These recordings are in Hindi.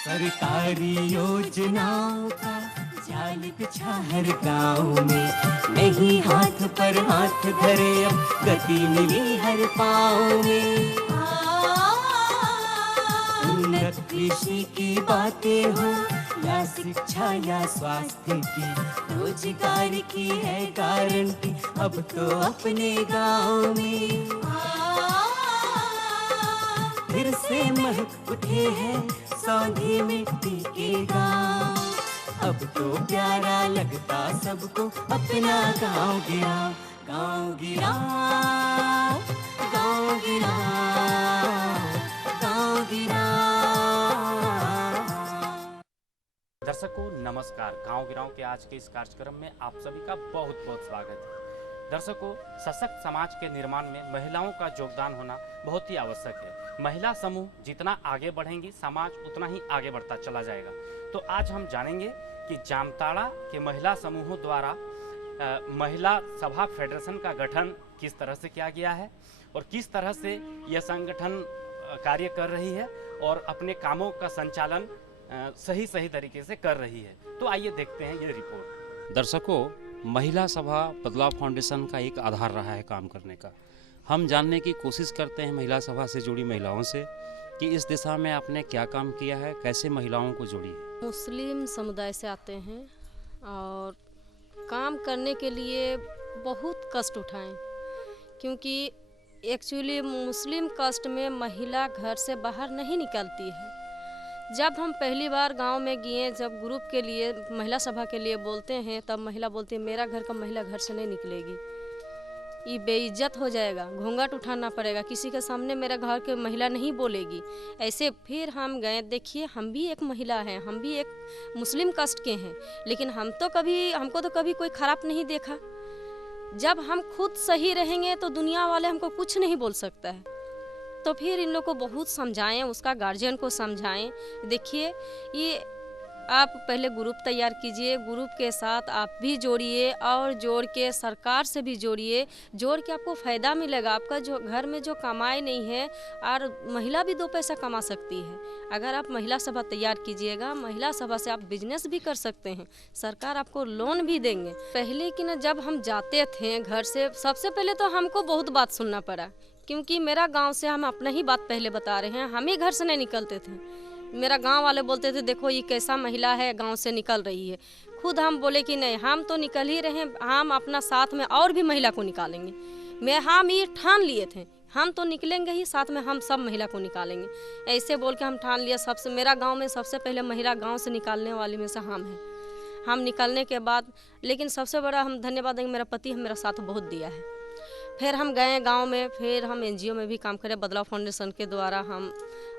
सरकारी योजनाओं का जाल बिछा हर गांव में, नहीं हाथ पर हाथ धरे अब गति मिली हर पाँव में। उन्नत कृषि की बातें हो या शिक्षा या स्वास्थ्य की, रोजगार की है गारंटी अब तो अपने गांव में। फिर से महक उठे हैं सौंधी मिट्टी के गांव, अब तो प्यारा लगता सबको अपना गांव गिरा, गांव गिरा, गांव गिरा, गांव गिरा। दर्शकों नमस्कार, गांव गिराओं के आज के इस कार्यक्रम में आप सभी का बहुत बहुत स्वागत है। दर्शकों, सशक्त समाज के निर्माण में महिलाओं का योगदान होना बहुत ही आवश्यक है। महिला समूह जितना आगे बढ़ेंगी, समाज उतना ही आगे बढ़ता चला जाएगा। तो आज हम जानेंगे कि जामताड़ा के महिला समूहों द्वारा महिला सभा फेडरेशन का गठन किस तरह से किया गया है और किस तरह से यह संगठन कार्य कर रही है और अपने कामों का संचालन सही तरीके से कर रही है। तो आइए देखते हैं ये रिपोर्ट। दर्शकों, महिला सभा बदलाव फाउंडेशन का एक आधार रहा है काम करने का। हम जानने की कोशिश करते हैं महिला सभा से जुड़ी महिलाओं से कि इस दिशा में आपने क्या काम किया है, कैसे महिलाओं को जोड़ी है। मुस्लिम समुदाय से आते हैं और काम करने के लिए बहुत कष्ट उठाएं, क्योंकि एक्चुअली मुस्लिम कास्ट में महिला घर से बाहर नहीं निकलती है। जब हम पहली बार गांव में गए, जब ग्रुप के लिए महिला सभा के लिए बोलते हैं, तब महिला बोलती है मेरा घर का महिला घर से नहीं निकलेगी, ये बेइज्जत हो जाएगा, घूंघट उठाना पड़ेगा, किसी के सामने मेरा घर के महिला नहीं बोलेगी। ऐसे फिर हम गए, देखिए हम भी एक महिला हैं, हम भी एक मुस्लिम कास्ट के हैं, लेकिन हमको तो कभी कोई खराब नहीं देखा। जब हम खुद सही रहेंगे तो दुनिया वाले हमको कुछ नहीं बोल सकता है। तो फिर इन लोग को बहुत समझाएं, उसका गार्जियन को समझाएं। देखिए ये आप पहले ग्रुप तैयार कीजिए, ग्रुप के साथ आप भी जोड़िए और जोड़ के सरकार से भी जोड़िए, जोड़ के आपको फ़ायदा मिलेगा। आपका जो घर में जो कमाई नहीं है, और महिला भी 2 पैसा कमा सकती है। अगर आप महिला सभा तैयार कीजिएगा, महिला सभा से आप बिजनेस भी कर सकते हैं, सरकार आपको लोन भी देंगे। पहले कि ना जब हम जाते थे घर से, सबसे पहले तो हमको बहुत बात सुनना पड़ा, क्योंकि मेरा गाँव से हम अपना ही बात पहले बता रहे हैं, हम ही घर से नहीं निकलते थे। मेरा गांव वाले बोलते थे देखो ये कैसा महिला है, गांव से निकल रही है। खुद हम बोले कि नहीं, हम तो निकल ही रहे हैं, हम अपना साथ में और भी महिला को निकालेंगे। हम ये ठान लिए थे, हम तो निकलेंगे ही, साथ में हम सब महिला को निकालेंगे। ऐसे बोल के हम ठान लिया। सबसे मेरा गाँव में सबसे पहले महिला गाँव से निकालने वाली में से हम हैं। हम निकलने के बाद, लेकिन सबसे बड़ा हम धन्यवाद देंगे, मेरा पति मेरा साथ बहुत दिया है। फिर हम गए गांव में, फिर हम एनजीओ में भी काम करें। बदलाव फाउंडेशन के द्वारा हम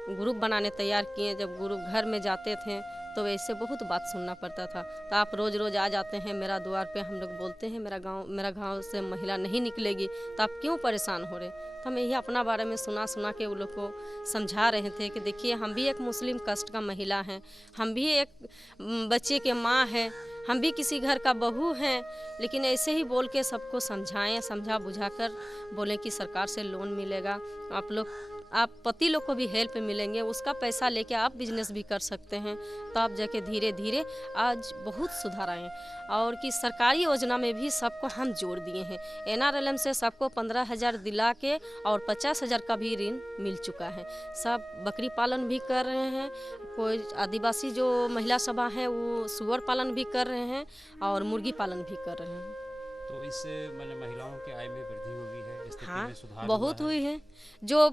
ग्रुप बनाने तैयार किए। जब ग्रुप घर में जाते थे तो वैसे बहुत बात सुनना पड़ता था। तो आप रोज़ रोज़ आ जाते हैं मेरा द्वार पे, हम लोग बोलते हैं मेरा गांव से महिला नहीं निकलेगी, तो आप क्यों परेशान हो रहे। तो हम यही अपना बारे में सुना के उन लोग को समझा रहे थे कि देखिए हम भी एक मुस्लिम कास्ट का महिला हैं, हम भी एक बच्चे के माँ हैं, हम भी किसी घर का बहू हैं। लेकिन ऐसे ही बोल के सबको समझा बुझा कर बोले कि सरकार से लोन मिलेगा, आप पति लोग को भी हेल्प मिलेंगे, उसका पैसा लेके आप बिजनेस भी कर सकते हैं। तो आप जाके धीरे धीरे आज बहुत सुधार आए। और कि सरकारी योजना में भी सबको हम जोड़ दिए हैं। NRLM से सबको 15,000 दिला के और 50,000 का भी ऋण मिल चुका है। सब बकरी पालन भी कर रहे हैं, कोई आदिवासी जो महिला सभा है वो सुअर पालन भी कर रहे हैं और मुर्गी पालन भी कर रहे हैं। तो इससे मैंने महिलाओं की आय में वृद्धि हुई है, स्थिति में सुधार बहुत हुई है। जो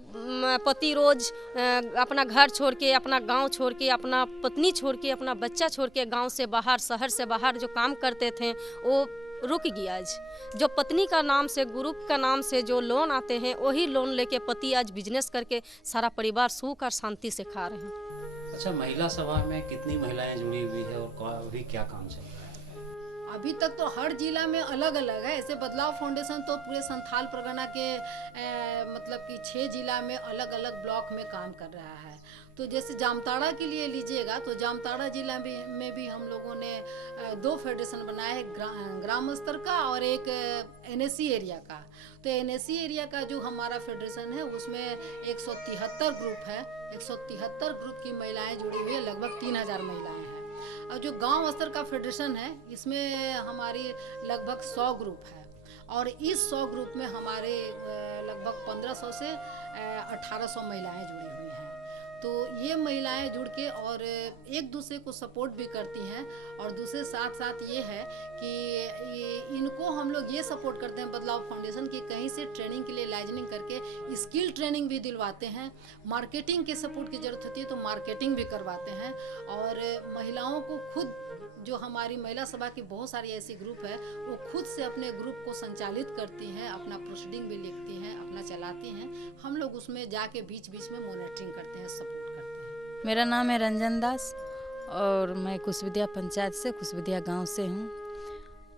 पति रोज अपना घर छोड़ के, अपना गांव छोड़ के, अपना पत्नी छोड़ के, अपना बच्चा छोड़ के गांव से बाहर, शहर से बाहर जो काम करते थे वो रुक गया। आज जो पत्नी का नाम से, ग्रुप का नाम से जो लोन आते हैं, वही लोन लेके पति आज बिजनेस करके सारा परिवार सुख और शांति से खा रहे हैं। अच्छा, महिला सभा में कितनी महिलाएं जुड़ी हुई है और अभी क्या काम चल रहा है? अभी तक तो हर जिला में अलग अलग है। ऐसे बदलाव फाउंडेशन तो पूरे संथाल परगना के मतलब कि 6 जिला में अलग अलग ब्लॉक में काम कर रहा है। तो जैसे जामताड़ा के लिए लीजिएगा तो जामताड़ा जिला में भी हम लोगों ने 2 फेडरेशन बनाए हैं, ग्राम स्तर का और एक NSC एरिया का। तो NSC एरिया का जो हमारा फेडरेशन है उसमें 173 ग्रुप है, 173 ग्रुप की महिलाएं जुड़ी हुई है, लगभग 3000 महिलाएं हैं। और जो गांव स्तर का फेडरेशन है इसमें हमारी लगभग 100 ग्रुप है, और इस 100 ग्रुप में हमारे लगभग 1500 से 1800 महिलाएं जुड़ी हुई हैं। तो ये महिलाएं जुड़ के और एक दूसरे को सपोर्ट भी करती हैं, और दूसरे साथ साथ ये है कि इनको हम लोग ये सपोर्ट करते हैं बदलाव फाउंडेशन की कहीं से ट्रेनिंग के लिए लाइजनिंग करके स्किल ट्रेनिंग भी दिलवाते हैं। मार्केटिंग के सपोर्ट की ज़रूरत होती है तो मार्केटिंग भी करवाते हैं, और महिलाओं को खुद, जो हमारी महिला सभा की बहुत सारी ऐसी ग्रुप है वो खुद से अपने ग्रुप को संचालित करती हैं, अपना प्रोसीडिंग भी लिखती हैं, अपना चलाती हैं। हम लोग उसमें जाके बीच बीच में मॉनिटरिंग करते हैं, सपोर्ट करते हैं। मेरा नाम है रंजन दास और मैं कुशविद्या पंचायत से, कुशविद्या गांव से हूँ,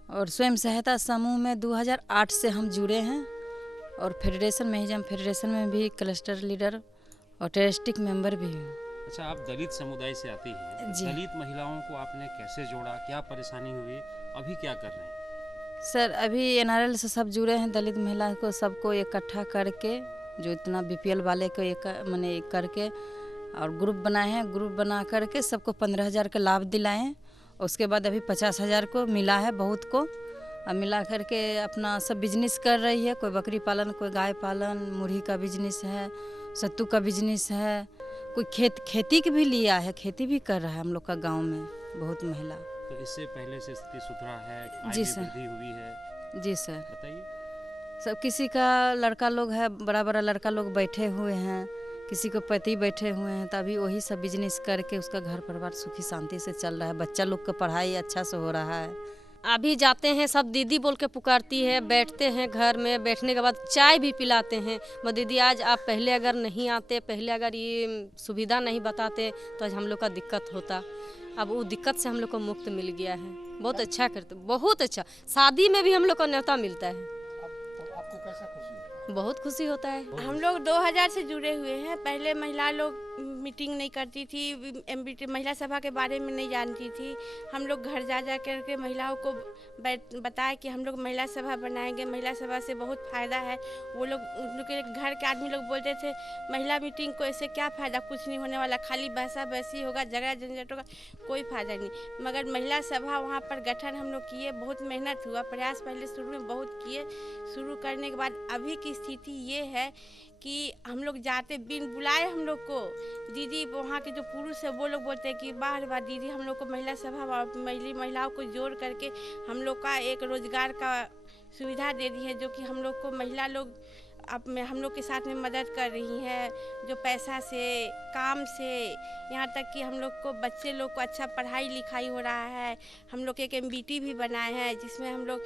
और स्वयं सहायता समूह में 2008 से हम जुड़े हैं, और फेडरेशन महिजम फेडरेशन में भी क्लस्टर लीडर और टेरिस्टिक मेंबर भी हूँ। अच्छा, आप दलित समुदाय से आती हैं, जी। दलित महिलाओं को आपने कैसे जोड़ा, क्या परेशानी हुई, अभी क्या कर रहे हैं? सर अभी NRL से सब जुड़े हैं, दलित महिला को सबको इकट्ठा करके, जो इतना BPL वाले को एक मैंने करके और ग्रुप बनाए हैं, ग्रुप बना करके सबको 15,000 का लाभ दिलाए हैं। उसके बाद अभी 50,000 को मिला है बहुत को, अब मिला करके अपना सब बिजनेस कर रही है। कोई बकरी पालन, कोई गाय पालन, मुर्गी का बिजनेस है, सत्तू का बिजनेस है, कोई खेती की भी लिया है, खेती भी कर रहा है हम लोग का गांव में बहुत महिला। तो इससे पहले से स्थिति सुधरा है, आय जी में सर। वृद्धि हुई है? जी सर। बताइए। सब किसी का लड़का लोग है, बड़ा बड़ा लड़का लोग बैठे हुए हैं, किसी को पति बैठे हुए हैं, तो अभी वही सब बिजनेस करके उसका घर परिवार सुखी शांति से चल रहा है। बच्चा लोग का पढ़ाई अच्छा से हो रहा है। अभी जाते हैं सब दीदी बोल के पुकारती है, बैठते हैं घर में, बैठने के बाद चाय भी पिलाते हैं। वो दीदी आज आप पहले अगर नहीं आते, पहले अगर ये सुविधा नहीं बताते तो आज हम लोग का दिक्कत होता। अब वो दिक्कत से हम लोग को मुक्त मिल गया है। बहुत अच्छा करते, बहुत अच्छा। शादी में भी हम लोग को न्योता मिलता है। आपको कैसा खुशी होता है? बहुत खुशी होता है। हम लोग 2000 से जुड़े हुए हैं। पहले महिला लोग मीटिंग नहीं करती थी, MBT महिला सभा के बारे में नहीं जानती थी। हम लोग घर जा जा करके महिलाओं को बताया कि हम लोग महिला सभा बनाएंगे, महिला सभा से बहुत फ़ायदा है। वो लोग, उन लोग के घर के आदमी लोग बोलते थे महिला मीटिंग को ऐसे क्या फ़ायदा, कुछ नहीं होने वाला, खाली बहसा बहसी होगा, झगड़ा झंझट होगा, कोई फ़ायदा नहीं। मगर महिला सभा वहाँ पर गठन हम लोग किए, बहुत मेहनत हुआ, प्रयास पहले शुरू में बहुत किए। शुरू करने के बाद अभी की स्थिति ये है कि हम लोग जाते बिन बुलाए, हम लोग को दीदी वहाँ के जो पुरुष है वो लोग बोलते हैं कि बार बार दीदी हम लोग को महिला सभा महिलाओं को जोड़ करके हम लोग का एक रोजगार का सुविधा दे दी है, जो कि हम लोग को महिला लोग अब में हम लोग के साथ में मदद कर रही हैं, जो पैसा से, काम से, यहाँ तक कि हम लोग को बच्चे लोग को अच्छा पढ़ाई लिखाई हो रहा है। हम लोग एक MBT भी बनाए हैं जिसमें हम लोग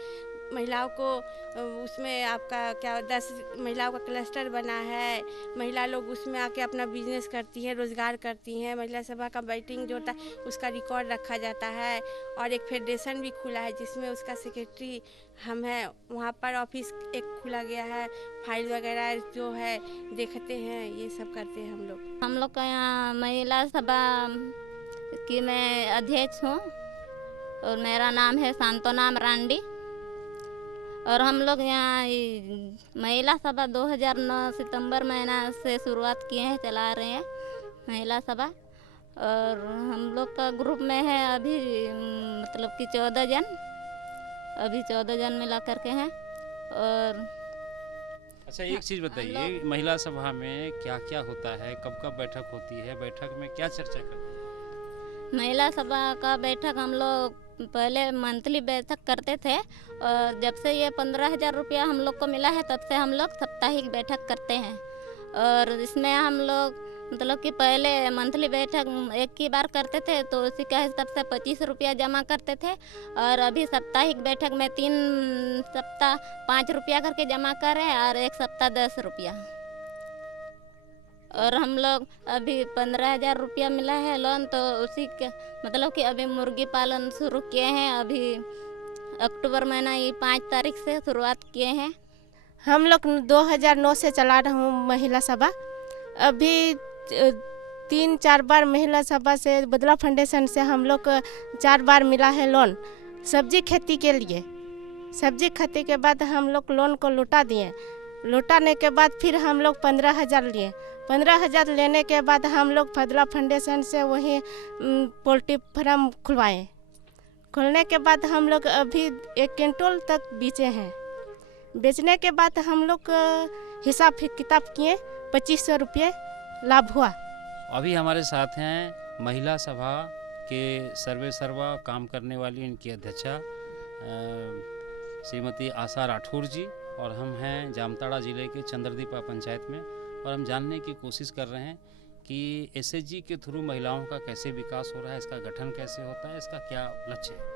महिलाओं को, उसमें आपका क्या 10 महिलाओं का क्लस्टर बना है। महिला लोग उसमें आके अपना बिजनेस करती हैं, रोज़गार करती हैं। महिला सभा का मीटिंग जो होता है उसका रिकॉर्ड रखा जाता है, और एक फेडरेशन भी खुला है जिसमें उसका सेक्रेटरी हम हैं। वहाँ पर ऑफिस एक खुला गया है, फाइल वगैरह जो है देखते हैं, ये सब करते हैं हम लोग। हम लोग का यहाँ महिला सभा की मैं अध्यक्ष हूँ, और मेरा नाम है सांत्वना मरांडी। और हम लोग यहाँ महिला सभा 2009 सितंबर महीना से शुरुआत किए हैं, चला रहे हैं महिला सभा। और हम लोग का ग्रुप में है अभी मतलब कि 14 जन, अभी 14 जन मिला करके हैं। और अच्छा, एक चीज़ बताइए, महिला सभा में क्या क्या होता है, कब कब बैठक होती है, बैठक में क्या चर्चा करते हैं? महिला सभा का बैठक हम लोग पहले मंथली बैठक करते थे, और जब से ये 15,000 रुपया हम लोग को मिला है तब से हम लोग साप्ताहिक बैठक करते हैं। और इसमें हम लोग मतलब कि पहले मंथली बैठक एक ही बार करते थे, तो उसी का हिसाब से 25 रुपया जमा करते थे। और अभी साप्ताहिक बैठक में 3 सप्ताह 5 रुपया करके जमा कर रहे हैं, और एक सप्ताह 10 रुपया। और हम लोग अभी 15,000 रुपया मिला है लोन, तो उसी के मतलब कि अभी मुर्गी पालन शुरू किए हैं। अभी अक्टूबर महीना ये 5 तारीख से शुरुआत किए हैं। हम लोग 2009 से चला रहा हूँ महिला सभा। अभी 3-4 बार महिला सभा से बदलाव फाउंडेशन से हम लोग को 4 बार मिला है लोन सब्जी खेती के लिए। सब्जी खेती के बाद हम लोग लोन को लौटा दिए। लौटाने के बाद फिर हम लोग 15,000 लिए। 15,000 लेने के बाद हम लोग बदलाव फाउंडेशन से वही पोल्ट्री फार्म खुलवाए। खोलने के बाद हम लोग अभी 1 क्विंटल तक बेचे हैं। बेचने के बाद हम लोग हिसाब किताब किए 2500 रुपये लाभ हुआ। अभी हमारे साथ हैं महिला सभा के सर्वे सर्वा काम करने वाली इनकी अध्यक्षा श्रीमती आशा राठौर जी, और हम हैं जामताड़ा ज़िले के चंद्रदीपा पंचायत में, और हम जानने की कोशिश कर रहे हैं कि एसएचजी के थ्रू महिलाओं का कैसे विकास हो रहा है, इसका गठन कैसे होता है, इसका क्या लक्ष्य है।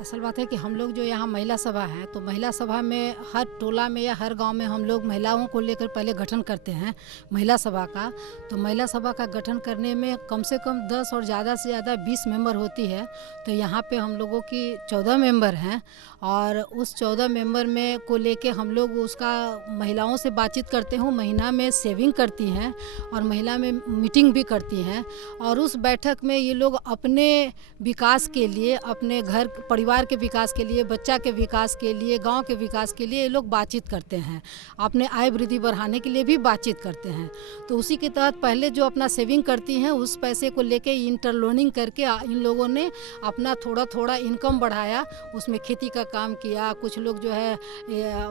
असल बात है कि हम लोग जो यहाँ महिला सभा है, तो महिला सभा में हर टोला में या हर गांव में हम लोग महिलाओं को लेकर पहले गठन करते हैं महिला सभा का। तो महिला सभा का गठन करने में कम से कम 10 और ज़्यादा से ज़्यादा 20 मेंबर होती है। तो यहाँ पे हम लोगों की 14 मेंबर हैं, और उस 14 मेंबर में को लेके हम लोग उसका महिलाओं से बातचीत करते हैं। महीना में सेविंग करती हैं और महिला में मीटिंग भी करती हैं, और उस बैठक में ये लोग अपने विकास के लिए, अपने घर परिवार के विकास के लिए, बच्चा के विकास के लिए, गांव के विकास के लिए ये लोग बातचीत करते हैं। अपने आय वृद्धि बढ़ाने के लिए भी बातचीत करते हैं। तो उसी के तहत पहले जो अपना सेविंग करती हैं उस पैसे को लेके इंटरलोनिंग करके इन लोगों ने अपना थोड़ा थोड़ा इनकम बढ़ाया। उसमें खेती का काम किया, कुछ लोग जो है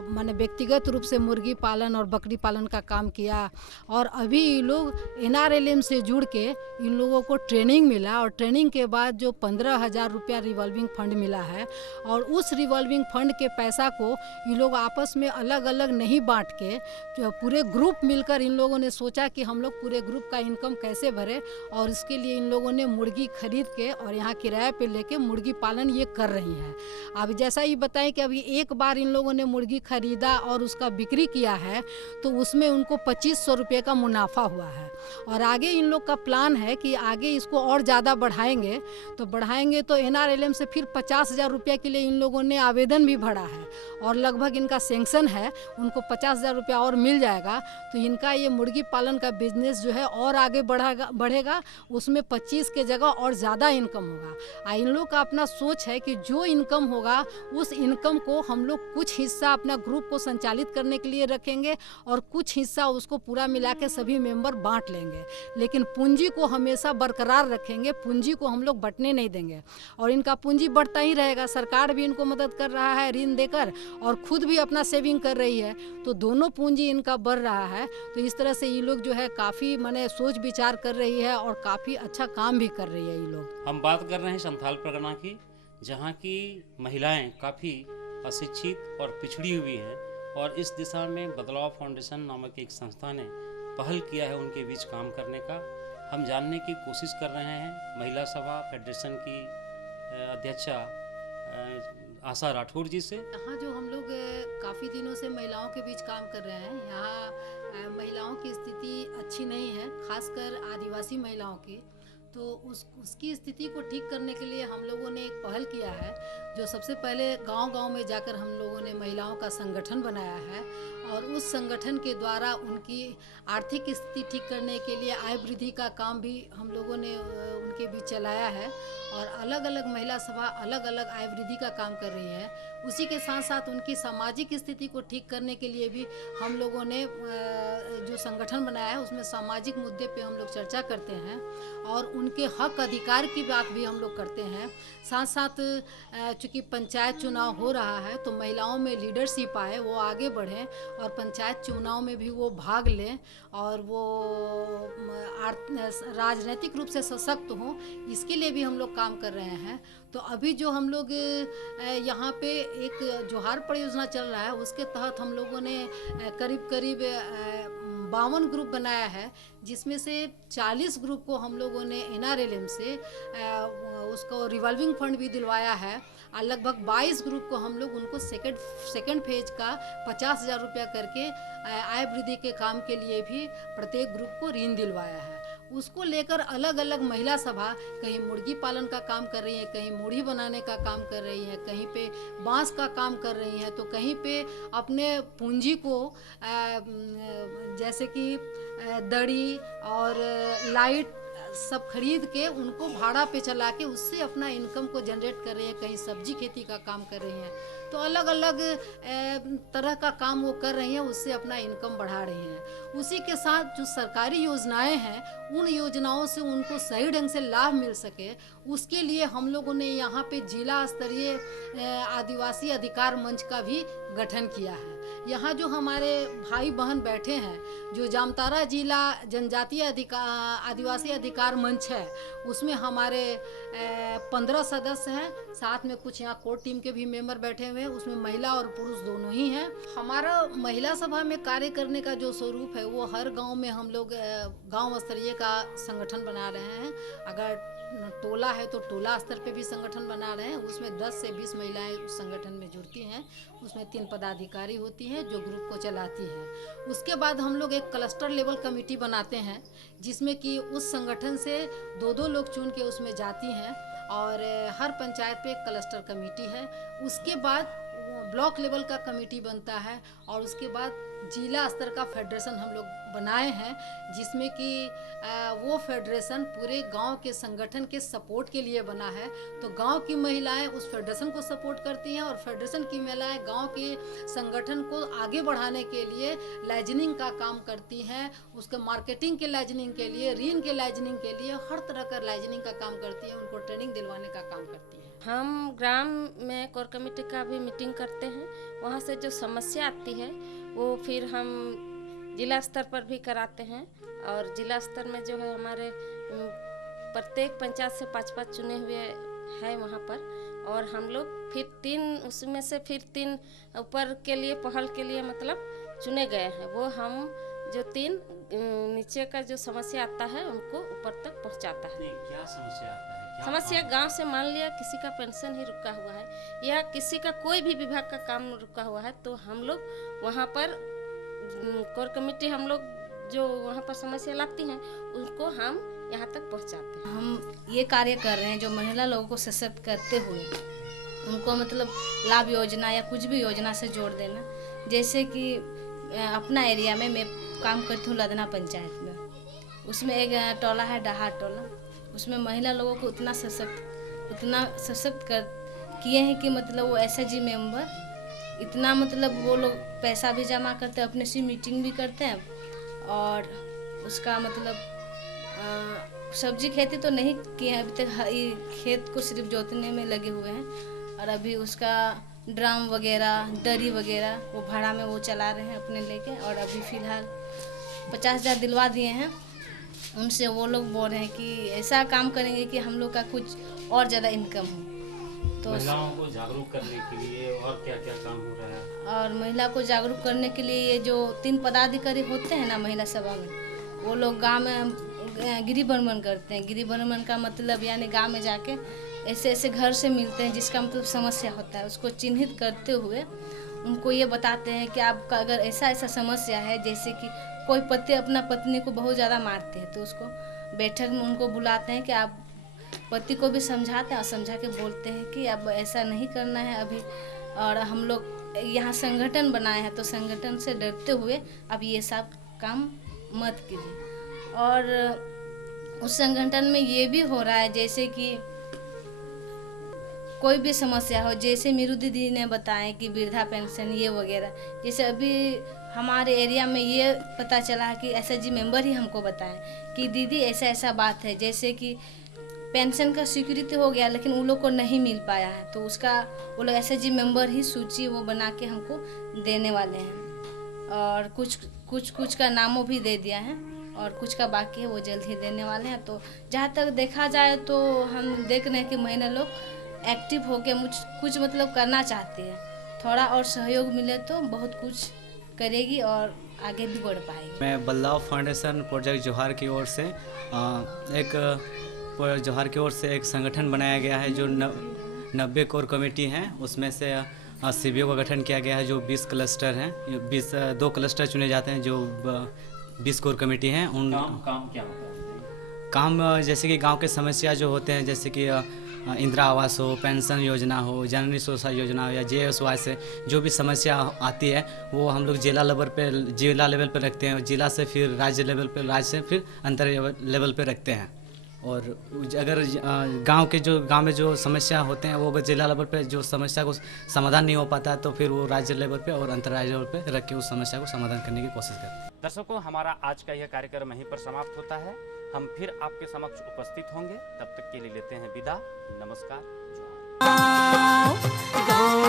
माने व्यक्तिगत रूप से मुर्गी पालन और बकरी पालन का काम किया। और अभी ये लोग NRLM से जुड़ के इन लोगों को ट्रेनिंग मिला, और ट्रेनिंग के बाद जो 15,000 रुपया रिवॉल्विंग फंड मिला है, और उस रिवॉल्विंग फंड के पैसा को ये लोग आपस में अलग अलग नहीं बांट के जो पूरे ग्रुप मिलकर इन लोगों ने सोचा कि हम लोग पूरे ग्रुप का इनकम कैसे भरें, और इसके लिए इन लोगों ने मुर्गी खरीद के और यहाँ किराए पे लेके मुर्गी पालन ये कर रही हैं। अब जैसा ये बताएं कि अभी एक बार इन लोगों ने मुर्गी खरीदा और उसका बिक्री किया है, तो उसमें उनको 2500 रुपये का मुनाफा हुआ है। और आगे इन लोग का प्लान है कि आगे इसको और ज़्यादा बढ़ाएंगे। तो NRLM से फिर 50,000 रुपये के लिए इन लोगों ने आवेदन भी भरा है, और लगभग इनका सेंक्शन है, उनको 50,000 रुपया और मिल जाएगा। तो इनका ये मुर्गी पालन का बिजनेस जो है और आगे बढ़ेगा। उसमें 25 के जगह और ज़्यादा इनकम होगा। इन लोग का अपना सोच है कि जो इनकम होगा उस इनकम को हम लोग कुछ हिस्सा अपना ग्रुप को संचालित करने के लिए रखेंगे, और कुछ हिस्सा उसको पूरा मिला के सभी मेंबर बांट लेंगे। लेकिन पूंजी को हमेशा बरकरार रखेंगे, पूंजी को हम लोग बंटने नहीं देंगे, और इनका पूंजी बढ़ता ही रहेगा। सरकार भी इनको मदद कर रहा है ऋण देकर, और खुद भी अपना सेविंग कर रही है, तो दोनों पूंजी इनका बढ़ रहा है। तो इस तरह से ये लोग जो है काफ़ी माने सोच विचार कर रही है, और काफ़ी अच्छा काम भी कर रही है ये लोग। हम बात कर रहे हैं संथाल परगना की, जहाँ की महिलाएं काफ़ी अशिक्षित और पिछड़ी हुई हैं, और इस दिशा में बदलाव फाउंडेशन नामक एक संस्था ने पहल किया है उनके बीच काम करने का। हम जानने की कोशिश कर रहे हैं महिला सभा फेडरेशन की अध्यक्षा आशा राठौर जी से। यहाँ जो हम लोग काफ़ी दिनों से महिलाओं के बीच काम कर रहे हैं, यहाँ महिलाओं की स्थिति अच्छी नहीं है, खासकर आदिवासी महिलाओं की। तो उसकी स्थिति को ठीक करने के लिए हम लोगों ने एक पहल किया है, जो सबसे पहले गांव-गांव में जाकर हम लोगों ने महिलाओं का संगठन बनाया है, और उस संगठन के द्वारा उनकी आर्थिक स्थिति ठीक करने के लिए आय वृद्धि का काम भी हम लोगों ने उनके बीच चलाया है, और अलग अलग महिला सभा अलग अलग आय वृद्धि का काम कर रही है। उसी के साथ साथ उनकी सामाजिक स्थिति को ठीक करने के लिए भी हम लोगों ने जो संगठन बनाया है उसमें सामाजिक मुद्दे पे हम लोग चर्चा करते हैं, और उनके हक अधिकार की बात भी हम लोग करते हैं। साथ साथ चूँकि पंचायत चुनाव हो रहा है, तो महिलाओं में लीडरशिप आए, वो आगे बढ़ें और पंचायत चुनाव में भी वो भाग लें, और वो राजनीतिक रूप से सशक्त हों, इसके लिए भी हम लोग काम कर रहे हैं। तो अभी जो हम लोग यहाँ पे एक जोहार परियोजना चल रहा है, उसके तहत हम लोगों ने करीब 52 ग्रुप बनाया है, जिसमें से 40 ग्रुप को हम लोगों ने NRLM से उसको रिवॉल्विंग फंड भी दिलवाया है, और लगभग 22 ग्रुप को हम लोग उनको सेकेंड फेज का 50,000 रुपया करके आय वृद्धि के काम के लिए भी प्रत्येक ग्रुप को ऋण दिलवाया है। उसको लेकर अलग अलग महिला सभा कहीं मुर्गी पालन का काम कर रही है, कहीं मूढ़ी बनाने का काम कर रही है, कहीं पे बांस का काम कर रही है, तो कहीं पे अपने पूंजी को जैसे कि दड़ी और लाइट सब खरीद के उनको भाड़ा पे चला के उससे अपना इनकम को जनरेट कर रही है, कहीं सब्जी खेती का काम कर रही हैं। तो अलग अलग तरह का काम वो कर रही हैं, उससे अपना इनकम बढ़ा रही हैं। उसी के साथ जो सरकारी योजनाएं हैं, उन योजनाओं से उनको सही ढंग से लाभ मिल सके, उसके लिए हम लोगों ने यहाँ पे जिला स्तरीय आदिवासी अधिकार मंच का भी गठन किया है। यहाँ जो हमारे भाई बहन बैठे हैं, जो जामताड़ा जिला जनजातीय आदिवासी अधिकार मंच है, उसमें हमारे 15 सदस्य हैं, साथ में कुछ यहाँ कोर टीम के भी मेंबर बैठे हुए हैं, उसमें महिला और पुरुष दोनों ही हैं। हमारा महिला सभा में कार्य करने का जो स्वरूप है, वो हर गांव में हम लोग गांव स्तरीय का संगठन बना रहे हैं। अगर टोला है तो टोला स्तर पे भी संगठन बना रहे हैं, उसमें 10 से 20 महिलाएं उस संगठन में जुड़ती हैं। उसमें 3 पदाधिकारी होती हैं जो ग्रुप को चलाती हैं। उसके बाद हम लोग एक क्लस्टर लेवल कमेटी बनाते हैं, जिसमें कि उस संगठन से 2-2 लोग चुन के उसमें जाती हैं, और हर पंचायत पे एक क्लस्टर कमेटी है। उसके बाद ब्लॉक लेवल का कमेटी बनता है, और उसके बाद जिला स्तर का फेडरेशन हम लोग बनाए हैं, जिसमें कि वो फेडरेशन पूरे गांव के संगठन के सपोर्ट के लिए बना है। तो गांव की महिलाएं उस फेडरेशन को सपोर्ट करती हैं, और फेडरेशन की महिलाएं गांव के संगठन को आगे बढ़ाने के लिए लाइजनिंग का काम करती हैं, उसके मार्केटिंग के लाइजनिंग के लिए, ऋण के लाइजनिंग के लिए, हर तरह का लाइजनिंग का काम करती हैं, उनको ट्रेनिंग दिलवाने का काम करती हैं। हम ग्राम में कोर कमेटी का भी मीटिंग करते हैं। वहाँ से जो समस्या आती है वो फिर हम जिला स्तर पर भी कराते हैं, और जिला स्तर में जो है हमारे प्रत्येक पंचायत से 5-5 चुने हुए हैं वहाँ पर, और हम लोग फिर 3 उसमें से फिर 3 ऊपर के लिए पहल के लिए मतलब चुने गए हैं। वो हम जो 3 नीचे का जो समस्या आता है उनको ऊपर तक पहुँचाता है। क्या समस्या आता है? समस्या गांव से मान लिया किसी का पेंशन ही रुका हुआ है या किसी का कोई भी विभाग का काम रुका हुआ है, तो हम लोग वहाँ पर कोर कमेटी हम लोग जो वहाँ पर समस्या लाती हैं उनको हम यहाँ तक पहुँचाते हैं। हम ये कार्य कर रहे हैं जो महिला लोगों को सशक्त करते हुए उनको मतलब लाभ योजना या कुछ भी योजना से जोड़ देना। जैसे कि अपना एरिया में मैं काम करती हूँ लदना पंचायत में, उसमें एक टोला है डहार टोला, उसमें महिला लोगों को उतना सशक्त कर किए हैं कि मतलब वो SHG मेंबर इतना मतलब वो लोग पैसा भी जमा करते हैं, अपने से मीटिंग भी करते हैं, और उसका मतलब सब्जी खेती तो नहीं किए हैं अभी तक, खेत को सिर्फ जोतने में लगे हुए हैं, और अभी उसका ड्रम वगैरह दरी वगैरह वो भाड़ा में वो चला रहे हैं अपने लेके, और अभी फ़िलहाल 50,000 दिलवा दिए हैं उनसे। वो लोग बोल रहे हैं कि ऐसा काम करेंगे कि हम लोग का कुछ और ज़्यादा इनकम हो। तो महिलाओं को जागरूक करने के लिए और क्या क्या काम हो रहा है? और महिला को जागरूक करने के लिए ये जो 3 पदाधिकारी होते हैं ना महिला सभा में, वो लोग गांव में गिरी भ्रमण करते हैं। गिरी भ्रमण का मतलब यानी गांव में जाके ऐसे ऐसे घर से मिलते हैं जिसका मतलब समस्या होता है, उसको चिन्हित करते हुए उनको ये बताते हैं कि आपका अगर ऐसा ऐसा समस्या है, जैसे कि कोई पति अपना पत्नी को बहुत ज़्यादा मारते हैं, तो उसको बैठक में उनको बुलाते हैं कि आप पति को भी समझाते हैं और समझा के बोलते हैं कि अब ऐसा नहीं करना है अभी, और हम लोग यहाँ संगठन बनाए हैं तो संगठन से डरते हुए अब ये सब काम मत कीजिए। और उस संगठन में ये भी हो रहा है जैसे कि कोई भी समस्या हो, जैसे मीरू दीदी ने बताया कि वृद्धा पेंशन ये वगैरह, जैसे अभी हमारे एरिया में ये पता चला है कि SHG मेंबर ही हमको बताएं कि दीदी ऐसा ऐसा बात है, जैसे कि पेंशन का स्वीकृति हो गया लेकिन उन लोग को नहीं मिल पाया है, तो उसका वो लोग SHG मेंबर ही सूची वो बना के हमको देने वाले हैं, और कुछ का नामों भी दे दिया है और कुछ का बाकी है वो जल्द ही देने वाले हैं। तो जहाँ तक देखा जाए तो हम देख रहे हैं कि महिला लोग एक्टिव होके कुछ मतलब करना चाहती है, थोड़ा और सहयोग मिले तो बहुत कुछ करेगी और आगे भी बढ़ पाएगी। मैं बदलाव फाउंडेशन प्रोजेक्ट जोहार की ओर से एक संगठन बनाया गया है जो 90 कोर कमेटी हैं, उसमें से CBO का गठन किया गया है जो 20 क्लस्टर हैं, 2 क्लस्टर चुने जाते हैं जो 20 कोर कमेटी हैं। उन काम क्या होता है? काम जैसे कि गांव के समस्या जो होते हैं, जैसे कि इंदिरा आवास हो, पेंशन योजना हो, जननी सुरक्षा योजना हो या JSY से जो भी समस्या आती है वो हम लोग जिला लेवल पर रखते हैं। जिला से फिर राज्य लेवल पर, राज्य से फिर अंतर लेवल पर रखते हैं। और अगर गांव में जो समस्या होते हैं वो अगर जिला लेवल पे जो समस्या को समाधान नहीं हो पाता है तो फिर वो राज्य लेवल पे और अंतर्राज्य लेवल पे रख के उस समस्या को समाधान करने की कोशिश करते हैं। दर्शकों, हमारा आज का यह कार्यक्रम यहीं पर समाप्त होता है। हम फिर आपके समक्ष उपस्थित होंगे, तब तक के लिए लेते हैं विदा। नमस्कार। गाँव